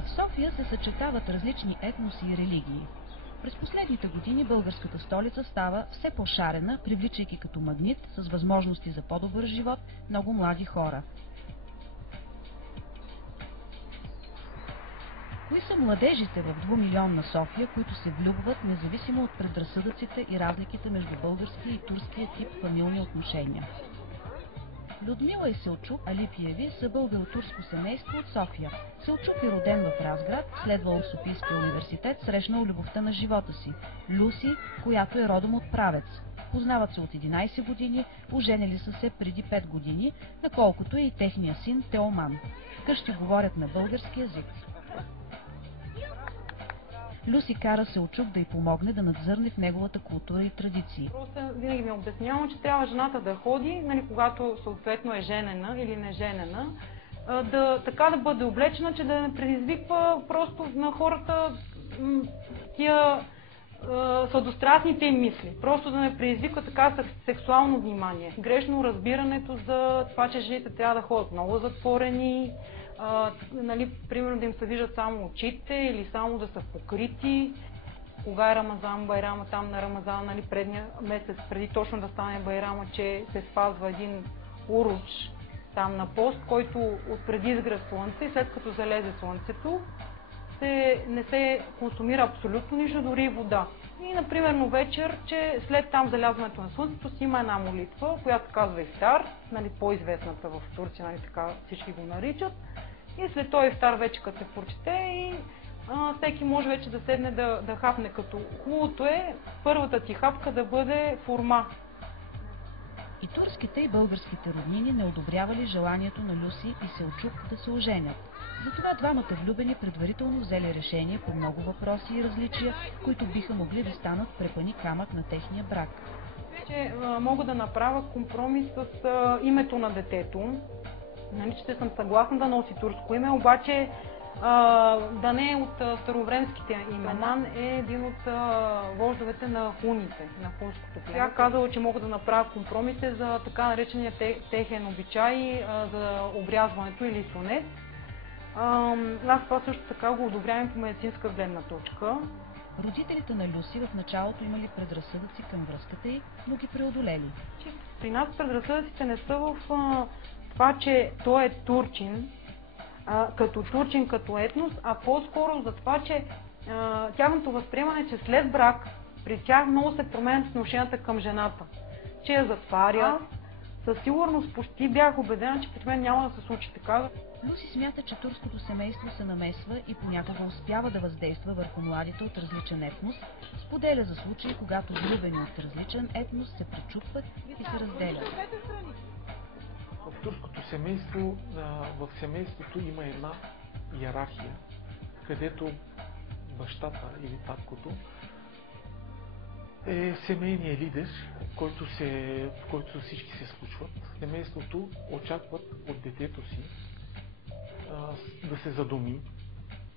В София се съчетават различни етноси и религии. През последните години българската столица става все по-шарена, привличайки като магнит с възможности за по-добър живот много млади хора. Кои са младежите в двумилионна София, които се влюбват независимо от предразсъдъците и разликите между българския и турския тип фамилни отношения? Людмила и Селчук Алипиеви са българо-турско семейство от София. Селчук е роден в Разград, следвал Софийския университет, срещнал любовта на живота си – Люси, която е родом от Правец. Познават се от 11 години, оженили са се преди 5 години, наколкото е и техния син Теоман. Вкъщи говорят на български език. Люси кара Селчук да й помогне да надзърне в неговата култура и традиции. Просто винаги ми обяснявам, че трябва жената да ходи, нали, когато съответно е женена или неженена, така да бъде облечена, че да не предизвиква просто на хората тия сладострастните им мисли. Просто да не предизвиква така сексуално внимание. Грешно разбирането за това, че жените трябва да ходят много затворени, нали, примерно да им се виждат само очите или само да са покрити. Кога е Рамазан, Байрама, там на Рамазан, нали, предния месец, преди точно да стане Байрама, че се спазва един уруч там на пост, който отпреди изгрев слънце и след като залезе слънцето, не се консумира абсолютно нищо, дори и вода. И, например, вечер, че след там залязването на слънцето си има една молитва, която казва ифтар, нали, по-известната в Турция, нали, така всички го наричат. И след този ифтар вече като се прочете и всеки може вече да седне да хапне, като хубавото е първата ти хапка да бъде форма. И турските и българските роднини не одобрявали желанието на Люси и Селчук да се оженят. Затова двамата влюбени предварително взели решение по много въпроси и различия, които биха могли да станат препъни камък на техния брак. Вече мога да направя компромис с името на детето. Нали, ще съм съгласна да носи турско име, обаче да не е от старовремските имена. Е един от вождовете на хуните, на хунското племе. Тя казала, че мога да направя компромиси за така наречения техен обичай за обрязването или сонет. Аз това също така го одобрявам по медицинска гледна точка. Родителите на Люси в началото имали предразсъдъци към връзката й, но ги преодолели. При нас предразсъдъците не са в това, че той е турчин, като етнос, а по-скоро за това, че тяхното възприемане, че след брак при тях много се променят отношенията към жената. Че я затварят. Със сигурност почти бях убедена, че при мен няма да се случи така. Люси смята, че турското семейство се намесва и понякога успява да въздейства върху младите от различен етнос, споделя за случаи, когато влюбени от различен етнос се пречупват и се разделят. В турското семейство, в семейството има една иерархия, където бащата или таткото е семейният лидер, в който всички се случват. Семейството очакват от детето си да се задуми,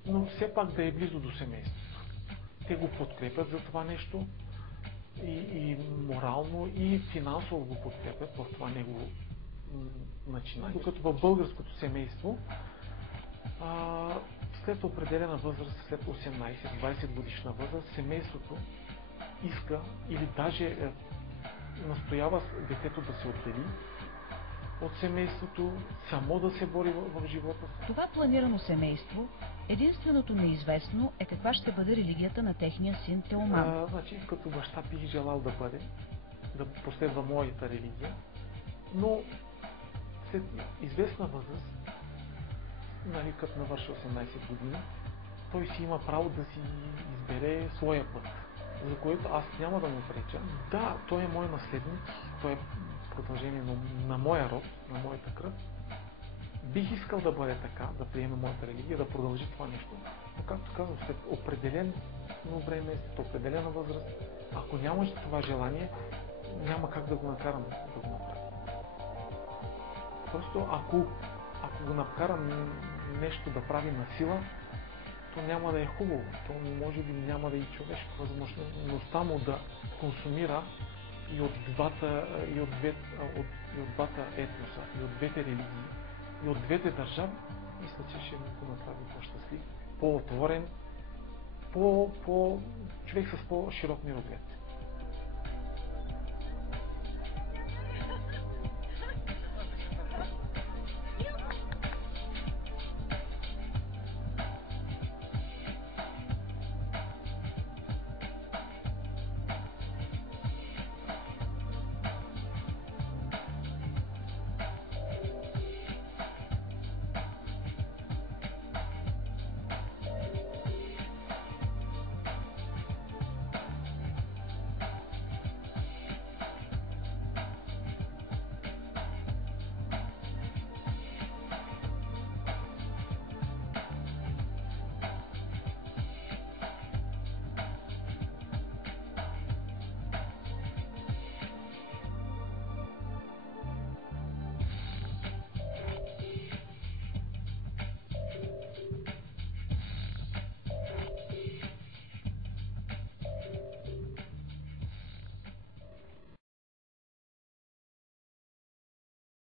но все пак да е близо до семейството. Те го подкрепят за това нещо и морално, и финансово го подкрепят в това негово начинание. Докато в българското семейство след определена възраст, след 18-20 годишна възраст, семейството иска или даже настоява детето да се отдели от семейството, само да се бори в живота. Това планирано семейство, единственото неизвестно е каква ще бъде религията на техния син Теоман. Значи, като баща бих желал да последва моята религия, но след известна възраст, нали, като навърши 18 години, той си има право да си избере своя път, за което аз няма да му преча. Да, той е мой наследник, той е продължение на моя род, на моята кръв. Бих искал да бъде така, да приеме моята религия, да продължи това нещо. Но както казвам, след определено време, след определена възраст, ако нямаш това желание, няма как да го накарам да го направя. Просто ако го накарам нещо да прави на сила, то няма да е хубаво. То може би няма да е човешко възможността му да консумира и от двата етноса, и от двете религии, и от двете държави, мисля, че ще го направи по-щастлив, по-отворен, човек с по-широк мироглед.